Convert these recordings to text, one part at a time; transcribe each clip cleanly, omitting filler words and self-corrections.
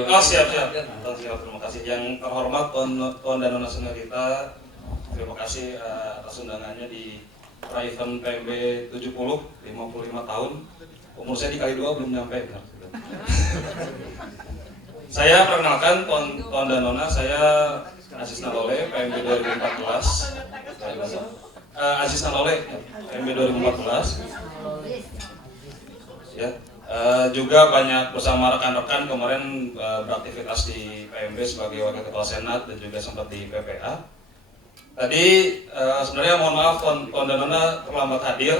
video. Oh siap. Terima kasih. Yang terhormat Tuan dan Nona Seniorita, terima kasih atas undangannya di event PMB 70 55 tahun. Umur saya dikali 2 belum nyampe. Saya perkenalkan Tuan dan Nona, saya Aziz Nalole PMB 2014. Aziz Nalole PMB 2014. Ya. Juga banyak bersama rekan-rekan kemarin beraktivitas di PMB sebagai Wakil Ketua Senat dan juga sempat di PPA. Tadi sebenarnya mohon maaf Tuan dan Nona terlambat hadir.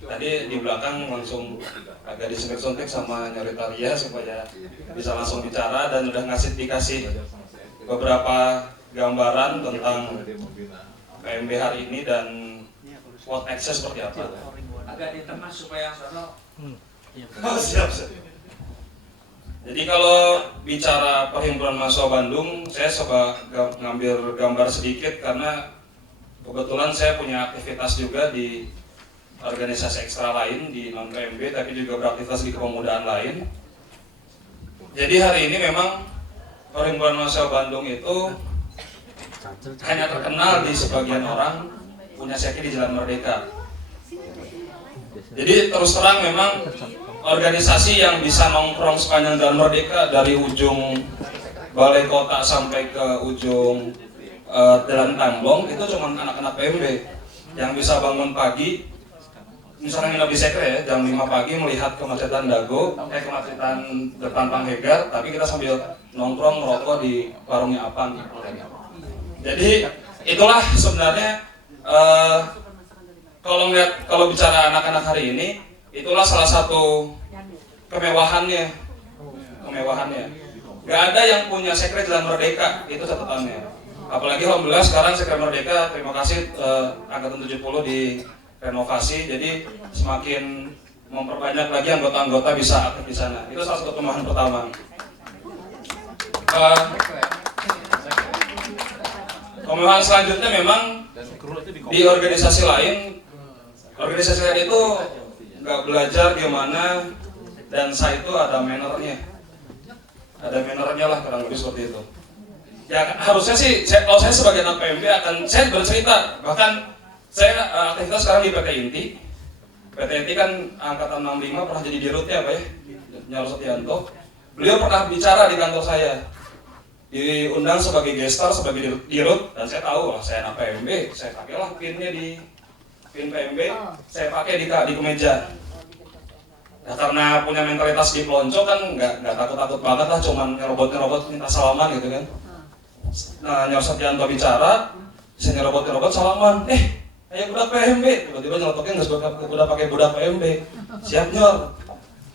Tadi di belakang langsung agak disuntik-suntik sama Nyorita Ria supaya bisa langsung bicara dan udah dikasih beberapa gambaran tentang PMB hari ini dan what access seperti apa. Agak di tengah supaya sono. Oh, siap. Jadi kalau bicara Perhimpunan Mahasiswa Bandung, saya coba ngambil gambar sedikit karena kebetulan saya punya aktivitas juga di organisasi ekstra lain di non PMB, tapi juga beraktivitas di kepemudaan lain. Jadi hari ini memang Perhimpunan Mahasiswa Bandung itu hanya terkenal di sebagian orang punya sekre di Jalan Merdeka. Jadi terus terang memang organisasi yang bisa nongkrong sepanjang Jalan Merdeka dari ujung Balai Kota sampai ke ujung Jalan Tambong itu cuma anak-anak PMB yang bisa bangun pagi, misalnya nginep di sekre ya, jam 5 pagi melihat kemacetan Dago, kemacetan depan Panghegar, tapi kita sambil nongkrong merokok di warungnya Apang. Jadi itulah sebenarnya kalau bicara anak-anak hari ini, itulah salah satu kemewahannya. Gak ada yang punya sekre Jalan Merdeka, itu catatannya. Apalagi alhamdulillah sekarang sekre Merdeka, terima kasih angkatan 70 direnovasi, jadi semakin memperbanyak lagi anggota-anggota bisa aktif di sana. Itu salah satu kemewahan pertama. Kemewahan selanjutnya memang di organisasi lain itu nggak belajar gimana dansa itu ada mannernya lah kurang lebih seperti itu. Ya harusnya sih kalau saya sebagai anak PMB saya bercerita, bahkan saya aktivitas sekarang di PT Inti. PT Inti kan angkatan 65 pernah jadi dirutnya Pak ya, Nyor Setianto. Beliau pernah bicara di kantor saya, diundang sebagai gestar, sebagai dirut, dan saya tahu lah saya anak PMB, saya pakailah pinnya di pin PMB, saya pakai di kemeja. Nah, karena punya mentalitas di pelonco kan nggak takut-takut banget lah, cuman ngerobot minta salaman gitu kan. Nah, Nyor Setianto bicara, saya ngerobot salaman, ayo budak PMB, tiba-tiba nyelotoknya nggak udah pakai budak PMB, siap Nyor.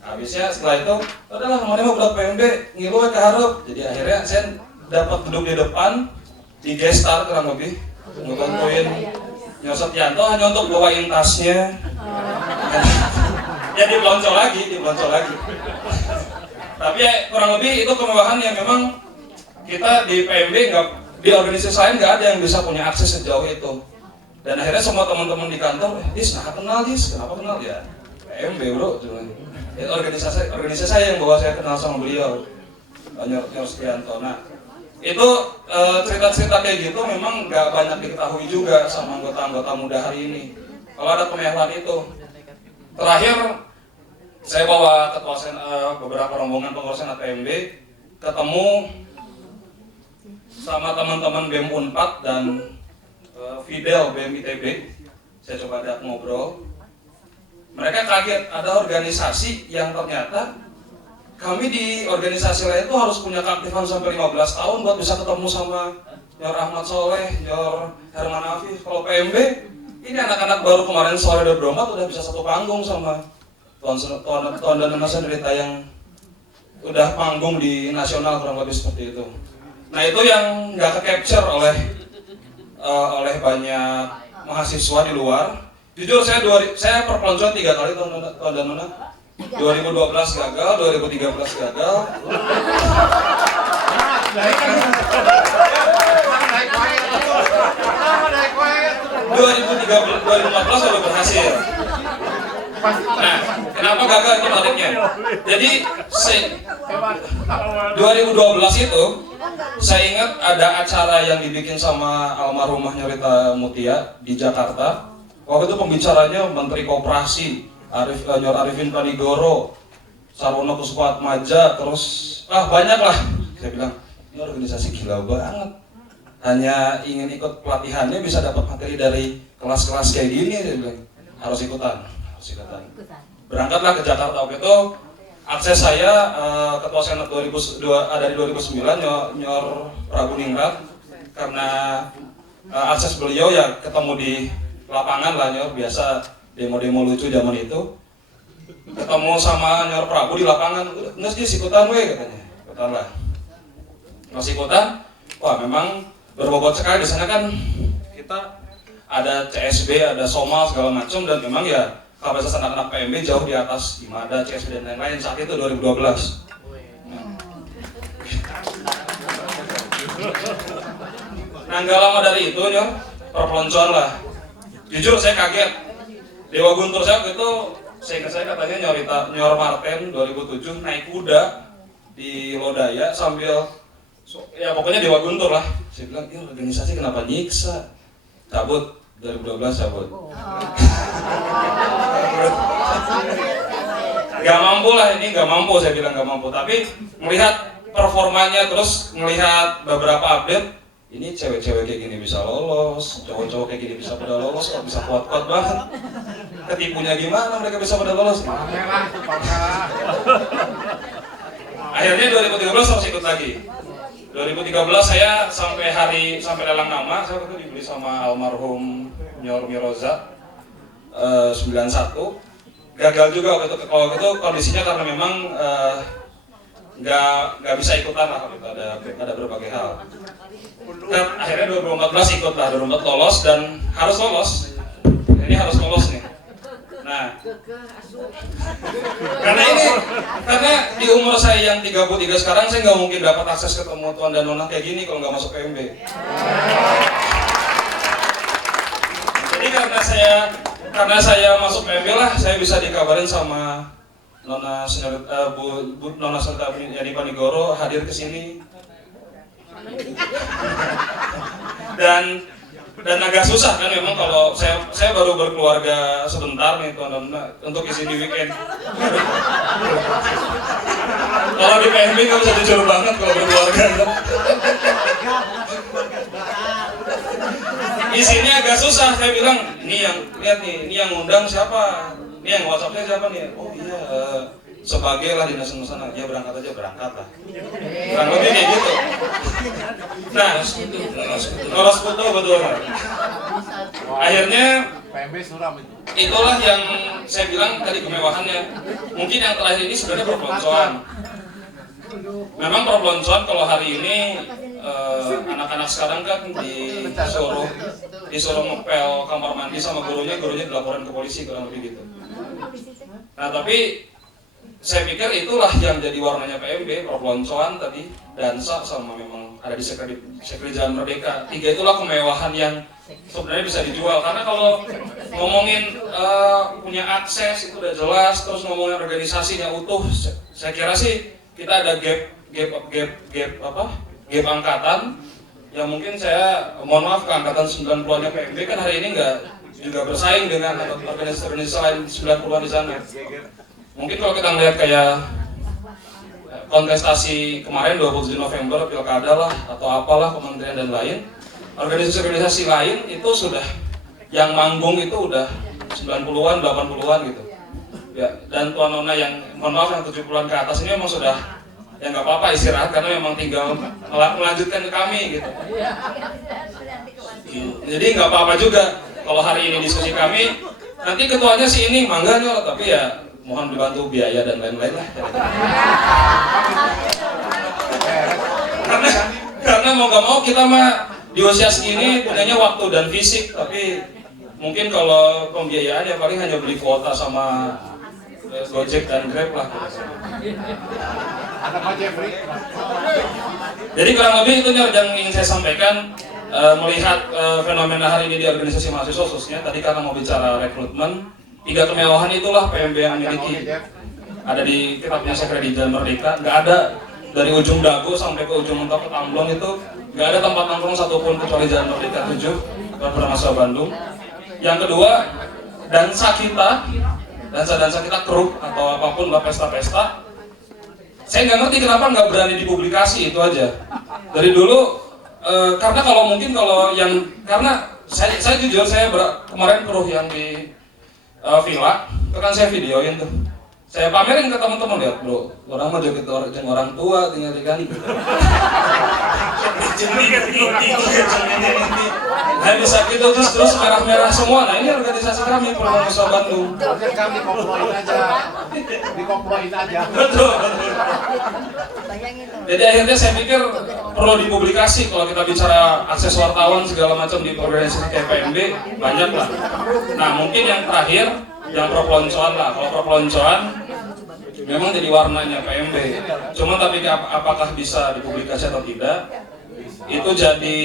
Habisnya setelah itu, udahlah namanya budak PMB, ngilu ke harap. Jadi akhirnya saya dapat duduk di depan, di gestar kurang lebih, ngebantuin Nyor Setianto hanya untuk bawain tasnya. Ya dibelonco lagi. Tapi ya kurang lebih itu kemewahan yang memang kita di PMB di organisasi lain nggak ada yang bisa punya akses sejauh itu. Dan akhirnya semua teman-teman di kantor, Dis, kenapa kenal ya? PMB bro, itu organisasi saya yang bawa saya kenal sama beliau, Nyor Setianto. Nah, itu cerita-cerita kayak gitu memang nggak banyak diketahui juga sama anggota-anggota muda hari ini. Kalau ada kemewahan itu. Terakhir, saya bawa beberapa rombongan pengurus Senat PMB ketemu sama teman-teman BEM Unpad dan Fidel BEM ITB. Saya coba ajak ngobrol. Mereka kaget ada organisasi yang ternyata kami di organisasi lain itu harus punya keaktifan sampai 15 tahun buat bisa ketemu sama Nyor Ahmad Soleh, Nyor Herman Afif. Kalau PMB, ini anak-anak baru kemarin sore dari Bromat udah bisa satu panggung sama Tuan dan Nona Seniorita yang udah panggung di nasional kurang lebih seperti itu. Nah itu yang nggak ke-capture oleh banyak mahasiswa di luar. Jujur saya perpeloncoan 3 kali Tuan dan Nona. 2012 gagal, 2013 gagal. 2014 baru berhasil. Nah, kenapa gagal itu menariknya? Jadi 2012 itu saya ingat ada acara yang dibikin sama almarhumahnya Rita Mutia di Jakarta. Waktu itu pembicaranya Menteri Koperasi Nyor Arifin Panigoro, Sarwono Kussuatmadja, terus banyak lah. Saya bilang, ini organisasi gila banget. Hanya ingin ikut pelatihannya bisa dapat materi dari kelas-kelas kayak gini, saya bilang. Harus ikutan. Berangkatlah ke Jakarta. Waktu itu akses saya ketua senat dari 2009 Nyor Prabu Ningrat, karena akses beliau ya ketemu di lapangan lah, Nyor biasa demo-demo lucu zaman itu, ketemu sama Nyor Prabu di lapangan, nges ikutan weh katanya, ikutan lah, masih ikutan. Wah memang berbobot sekali di sana kan, kita ada CSB, ada Somal segala macam, dan memang ya kapasitas anak-anak PMB jauh di atas IMADA, CSB dan lain-lain saat itu 2012. Nah nggak lama dari itu Nyor, perpeloncoan lah. Jujur saya kaget. Dewa Guntur saya waktu itu, saya katanya Nyor Marten 2007 naik kuda di Lodaya sambil, ya pokoknya Dewa Guntur lah. Saya bilang, ini organisasi kenapa nyiksa? Cabut, 2012 cabut. Gak mampu lah ini, gak mampu, saya bilang gak mampu. Tapi melihat performanya, terus melihat beberapa update, ini cewek-cewek kayak gini bisa lolos, cowok-cowok kayak gini bisa pada lolos, kok bisa kuat-kuat banget. Ketipunya gimana mereka bisa pada lolos? Akhirnya 2013 harus ikut lagi. 2013 saya sampai lelang nama, saya waktu itu dibeli sama almarhum Nyor Miroza 91. Gagal juga waktu itu kondisinya karena memang nggak bisa ikutan lah, waktu itu ada berbagai hal. Dan akhirnya 2014 ikut lah, 2014 lolos dan harus lolos. Ini harus lolos nih. Nah, karena di umur saya yang 33 sekarang, saya nggak mungkin dapat akses ketemu Tuan dan Nona kayak gini kalau nggak masuk PMB. Jadi karena saya masuk PMB lah, saya bisa dikabarin sama Nona Nona Serta Yani Panigoro hadir ke sini. Dan agak susah kan memang kalau saya baru berkeluarga sebentar nih Tuan Nona untuk isi di weekend. Kalau di PMB nggak bisa jujur banget kalau berkeluarga. Isinya agak susah, saya bilang, ini yang lihat nih, ini yang ngundang siapa? Ini yang WhatsApp-nya siapa nih? Oh iya, sebagai lah dinas sana, ya berangkat aja, berangkat lah. Kurang lebih kayak gitu. Nah, lolos foto betul. Akhirnya itulah yang saya bilang tadi kemewahannya. Mungkin yang terakhir ini sebenarnya perpeloncoan. Memang perpeloncoan kalau hari ini anak-anak sekarang kan disuruh ngepel kamar mandi sama gurunya dilaporin ke polisi, kurang lebih gitu. Nah tapi saya pikir itulah yang jadi warnanya PMB, perpeloncoan tadi, dansa sama memang ada di Sekre Jalan Merdeka. Tiga itulah kemewahan yang sebenarnya bisa dijual. Karena kalau ngomongin punya akses itu udah jelas, terus ngomongin organisasinya utuh, saya kira sih kita ada gap angkatan yang mungkin saya mohon maaf ke angkatan 90-annya PMB kan hari ini nggak juga bersaing dengan organisasi lain 90-an di sana. Mungkin kalau kita melihat kayak kontestasi kemarin 27 November pilkada lah atau apalah kementerian dan lain, organisasi-organisasi lain itu sudah yang manggung itu udah 90-an, 80-an gitu. Ya, dan Tuan Nona yang mohon maaf yang 70-an ke atas ini memang sudah ya nggak apa-apa istirahat karena memang tinggal melanjutkan ke kami gitu. Jadi nggak apa-apa juga kalau hari ini diskusi kami, nanti ketuanya si ini mangga Nyor, tapi ya mohon dibantu biaya dan lain-lain lah. Karena mau gak mau kita mah di usia segini punyanya waktu dan fisik, tapi mungkin kalau pembiayaan ya paling hanya beli kuota sama Gojek dan Grab lah. Jadi kurang lebih itu yang ingin saya sampaikan. Melihat fenomena hari ini di organisasi mahasiswa khususnya, tadi karena mau bicara rekrutmen, 3 kemewahan itulah PMB yang miliki. Ada di kitabnya Sekre di Jalan Merdeka, nggak ada dari ujung Dago sampai ke ujung mentok ke Tamblon itu nggak ada tempat nongkrong satupun kecuali Jalan Merdeka 7 Gapura Mahasiswa Bandung. Yang kedua, dansa kita keruk atau apapun lah pesta-pesta. Saya nggak ngerti kenapa nggak berani dipublikasi, itu aja. Dari dulu karena saya jujur kemarin keruh yang di villa itu kan saya videoin tuh. Saya pamerin ke teman-teman, lihat bro, orang mah joget orang tua tinggal diganti. Nah bisa gitu terus merah-merah semua. Nah ini organisasi kami Peluang Mahasiswa Bandung. Kami dikoploin aja. Betul. Jadi akhirnya saya pikir perlu dipublikasi kalau kita bicara akses wartawan segala macam di organisasi kayak PMB banyak lah. Nah mungkin yang terakhir yang perpeloncoan lah. Kalau perpeloncoan memang jadi warnanya PMB. Cuma tapi apakah bisa dipublikasi atau tidak? Itu jadi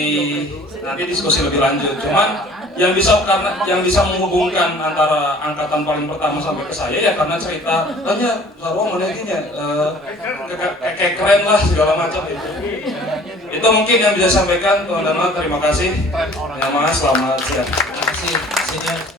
nanti diskusi lebih lanjut. Cuman yang bisa menghubungkan antara angkatan paling pertama sampai ke saya ya karena cerita tanya Sarwo mana ini kayak keren lah segala macam itu. Itu mungkin yang bisa sampaikan. Tuan dan terima kasih. Ya mas, selamat siang. Terima kasih, Senior.